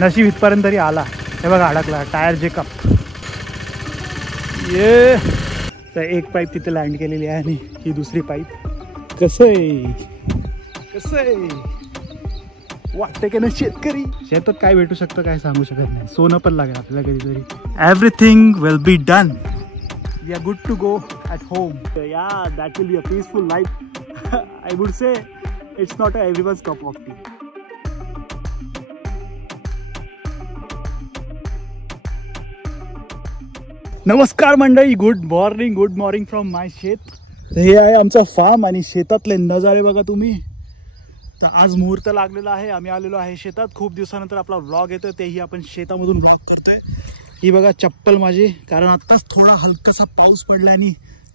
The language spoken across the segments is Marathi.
नशीब इथपर्यंत तरी आला. हे बघा अडकला टायर जेकअप. ये तर एक पाईप तिथे लँड केलेली आहे आणि ही दुसरी पाईप. कसं आहे वाटतं की ना शेतकरी शेतात काय भेटू शकतं काय सांगू शकत नाही. सोनं पण लागेल आपल्याला कधीतरी. Everything will be done. We are good to go at home. Yeah that will be a peaceful life. I would say it's not a everyone's cup of tea. नमस्कार मंडळी, गुड मॉर्निंग फ्रॉम माय शेत. हे आहे आमचा फार्म आणि शेतातले नजारे बघा तुम्ही. तर आज मुहूर्त लागलेला आहे. आम्ही आलेलो आहे शेतात. खूप दिवसानंतर आपला व्लॉग येतो, तेही आपण शेतामधून व्लॉग करतोय. ही बघा चप्पल माझी, कारण आत्ताच थोडा हलकासा पाऊस पडला आणि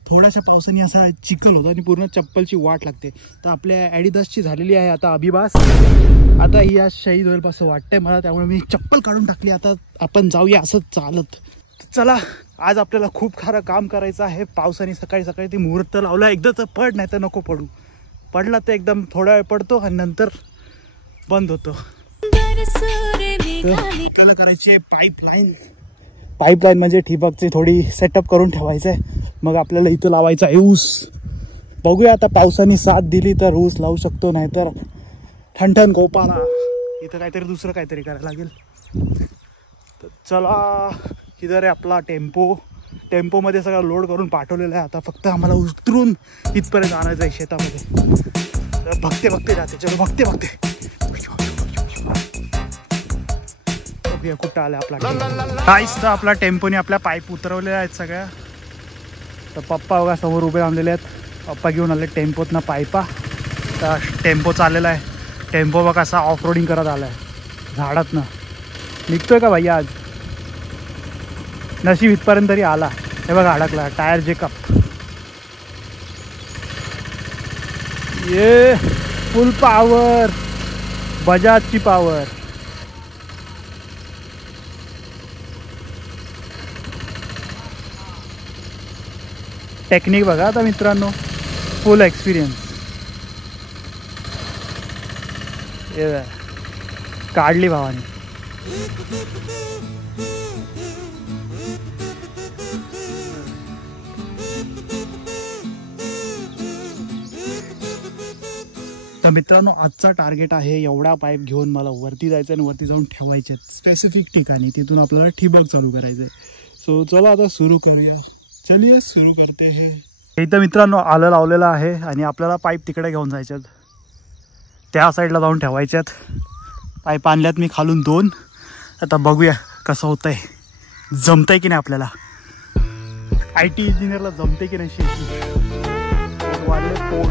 थोड्याशा पावसाने असा चिखल होता आणि पूर्ण चप्पलची वाट लागते. तर आपल्या ॲडिदासची झालेली आहे आता अभिबास. आता ही आज शहीद होईल असं वाटतंय मला, त्यामुळे मी चप्पल काढून टाकली. आता आपण जाऊया असं चालत. चला, आज आपल्याला खूप खारं काम करायचं आहे. पावसाने सकाळी सकाळी ती मुहूर्त लावला. एकदा तर पड, नाही तर नको पडू. पडला तर एकदम थोडा वेळ पडतो आणि नंतर बंद होतो. त्याला करायची पाईपलाईन म्हणजे ठिबकची थोडी सेटअप करून ठेवायचं आहे. मग आपल्याला इथं लावायचा आहे ऊस. बघूया आता पावसाने साथ दिली तर ऊस लावू शकतो, नाहीतर ठणठण गोपाला इथं काहीतरी दुसरं काहीतरी करायला लागेल. तर चला, इधर आहे आपला टेम्पोमध्ये सगळं लोड करून पाठवलेलं आहे. आता फक्त आम्हाला उतरून इथपर्यंत आणायचं आहे शेतामध्ये. तर बघते जाते. चलो बघते कुठं आलं आपला काहीच. तर आपला टेम्पोने आपल्या पाईप उतरवलेल्या आहेत सगळ्या. तर पप्पा बघा समोर उभे राहिलेले आहेत. पप्पा घेऊन आले टेम्पोतनं पाईपा. तर टेम्पो चाललेला आहे. टेम्पो बघा असा ऑफ रोडिंग करत आला आहे झाडातनं. निघतोय का भाई आज? नशीब इथपर्यंत तरी आला. हे बघा अडकला टायर जेकअप. ये फुल पॉवर, बजाजची पॉवर. टेक्निक बघा आता मित्रांनो, फुल एक्सपिरियन्स. काढली भावाने. तर मित्रांनो, आजचा टार्गेट आहे एवढा पाईप घेऊन मला वरती जायचं आणि वरती जाऊन ठेवायचे स्पेसिफिक ठिकाणी. तिथून आपल्याला ठिबक चालू करायचं आहे. सो चला आता सुरू करूया. चलिए सुरू करते हैं. इथं मित्रांनो आलं लावलेलं आहे आणि आपल्याला पाईप तिकडे घेऊन जायच्यात. त्या साईडला जाऊन ठेवायच्यात. पाईप आणल्यात मी खालून 2. आता बघूया कसं होतंय, जमतंय की नाही आपल्याला. IT इंजिनियरला जमते की नाही शेती. वाढले पोट.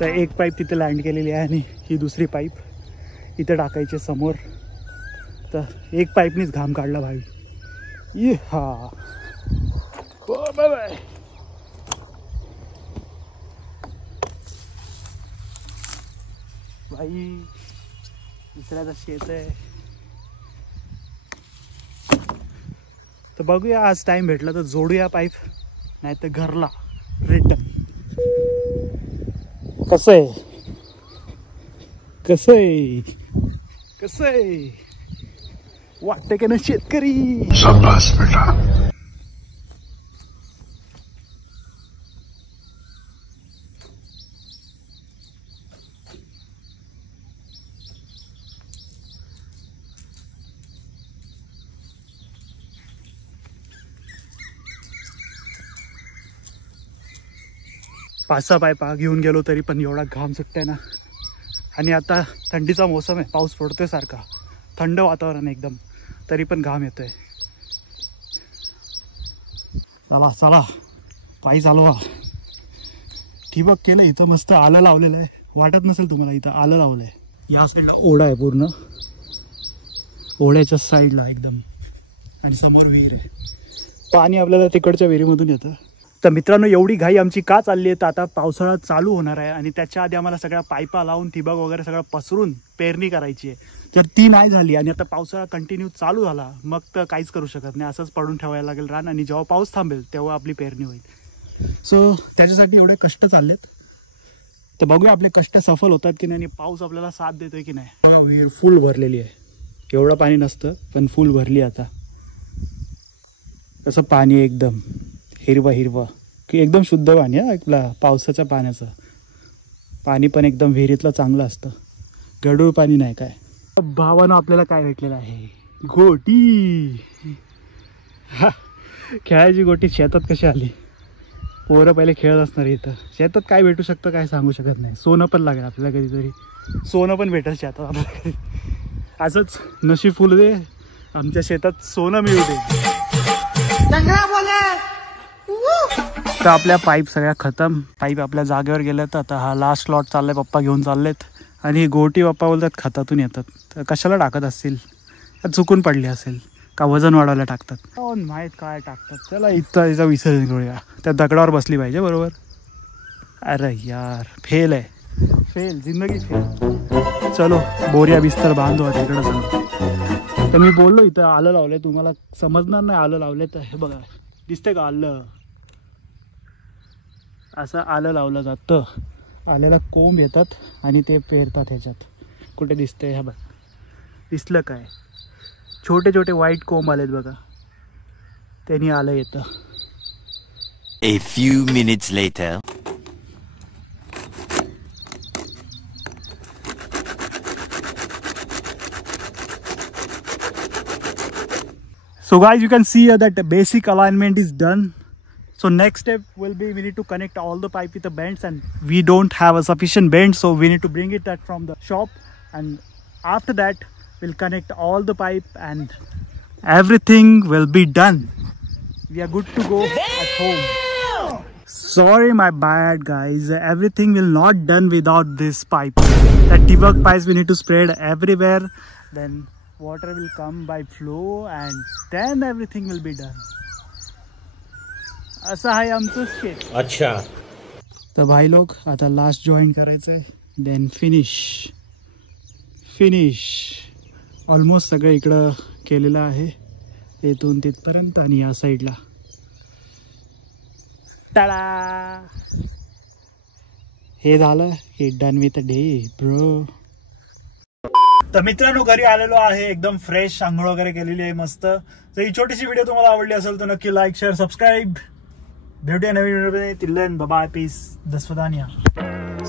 तर एक पाईप तिथे लँड केलेली आहे आणि ही दुसरी पाईप इथे टाकायची समोर. तर एक पाईपनीच घाम काढला भाई. ये हा बाय. भाई दुसऱ्याचं शेत आहे. तर बघूया आज टाइम भेटला तर जोडूया पाईप, नाही तर घरला रिटर्न. कसं आहे वाटतं की ना शेतकरी. शाबास बेटा. पाच 6 पाईपा घेऊन गेलो तरी पण एवढा घाम सुटतंय ना. आणि आता थंडीचा मोसम आहे, पाऊस पडतोय सारखा, थंड वातावरण एकदम, तरी पण घाम येतोय. चला पायी चालवा. ठिबक केलं. इथं मस्त आलं लावलेलं आहे. वाटत नसेल तुम्हाला, इथं आलं लावलं आहे. या साईडला ओढा आहे, पूर्ण ओढ्याच्या साईडला एकदम, आणि समोर विहीर आहे. पाणी आपल्याला तिकडच्या विहिरीमधून येतं. तर मित्रांनो, एवढी घाई आमची का चालली आहे? तर आता पावसाळा चालू होणार आहे आणि त्याच्या आधी आम्हाला सगळ्या पाईपा लावून ठिबक वगैरे सगळं पसरून पेरणी करायची आहे. जर ती नाही झाली आणि आता पावसाळा कंटिन्यू चालू झाला, मग तर काहीच करू शकत नाही. असंच पडून ठेवायला लागेल रान, आणि जेव्हा पाऊस थांबेल तेव्हा आपली पेरणी होईल. सो त्याच्यासाठी एवढे कष्ट चाललेत. तर बघूया आपले कष्ट सफल होतात की नाही आणि पाऊस आपल्याला साथ देतोय की नाही. विहीर फुल भरलेली आहे. एवढं पाणी नसतं पण फुल भरली आता. कसं पाणी एकदम हिरवा हिरवा की एकदम शुद्ध पाणी आहे आपला पावसाच्या पाण्याचं. पाणी पण एकदम विहिरीतलं चांगलं असतं. गढूळ पाणी नाही काय. भावानं आपल्याला काय भेटलेलं आहे? गोटी. हा खेळायची गोटी शेतात कशी आली? पोरं पहिले खेळत असणार इथं. शेतात काय भेटू शकतं काय सांगू शकत नाही. सोनं पण लागेल आपल्याला कधीतरी. सोनं पण भेटेल शेतात आपल्याला. असंच नशीब फुल दे आमच्या शेतात सोनं मिळू दे. तर आपल्या पाईप सगळ्या खतम. पाईप आपल्या जागेवर गेल्यात. आता हा लास्ट स्लॉट चाललाय. पप्पा घेऊन चाललेत. आणि ही गोटी पप्पा बोलतात खतातून येतात. तर कशाला टाकत असतील? चुकून पडली असेल का वजन वाढवायला टाकतात? कोण माहीत काय टाकतात. चला इथं विसर्जन करूया. त्या दगडावर बसली पाहिजे बरोबर. अरे यार फेल आहे. फेल जिंदगी फेल. चलो बोरिया बिस्तर बांधू तिकडं चलो. तर मी बोललो इथं आलं लावलंय. तुम्हाला समजणार नाही आलं लावलंय तर हे बघा दिसतंय का आलं. असं आलं लावलं जातं. आल्याला कोंब येतात आणि ते पेरतात ह्याच्यात. कुठे दिसतंय? ह्या बघ दिसलं काय? छोटे छोटे व्हाईट कोंब आलेत बघा. त्यांनी आलं येतं. A few minutes later. So guys, you can see here that the basic alignment is done. So next step will be we need to connect all the pipe with the bends, and we don't have a sufficient bend, so we need to bring it that from the shop, and after that we'll connect all the pipe and everything will be done. We are good to go at home. Sorry, my bad guys. Everything will not done without this pipe. The T-work pipes we need to spread everywhere. Then water will come by flow and then everything will be done. असं आहे आमचं शेत. अच्छा. तर भाई लोक आता लास्ट जॉईन करायचंय. देन फिनिश ऑलमोस्ट सगळं इकडं केलेलं आहे. इथून तिथपर्यंत आणि या साईडला टाळा. हे झालं. हे डन विथ डे ब्रो. तर मित्रांनो घरी आलेलो आहे. एकदम फ्रेश आंघोळ वगैरे केलेली आहे मस्त. तर ही छोटीशी व्हिडिओ तुम्हाला आवडली असेल तर नक्की लाईक शेअर सबस्क्राईब. भेटूया नवीन व्हिडिओमध्ये. तिल्लन बाय पीस दसवदानिया.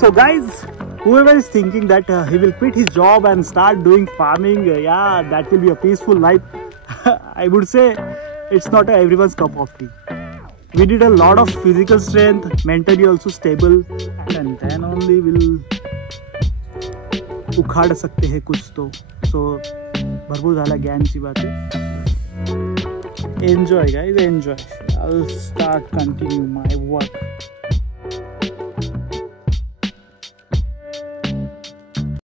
So guys, whoever is thinking that he will quit his job and start doing farming, yeah, that will be a peaceful life. I would say it's not everyone's cup of tea. We need a lot of physical strength, mentally also stable, and then only we'll उखाड़ सकते हैं कुछ तो. So भरपूर झाला ज्ञानची बातें. Enjoy guys, enjoy. I'll continue my work.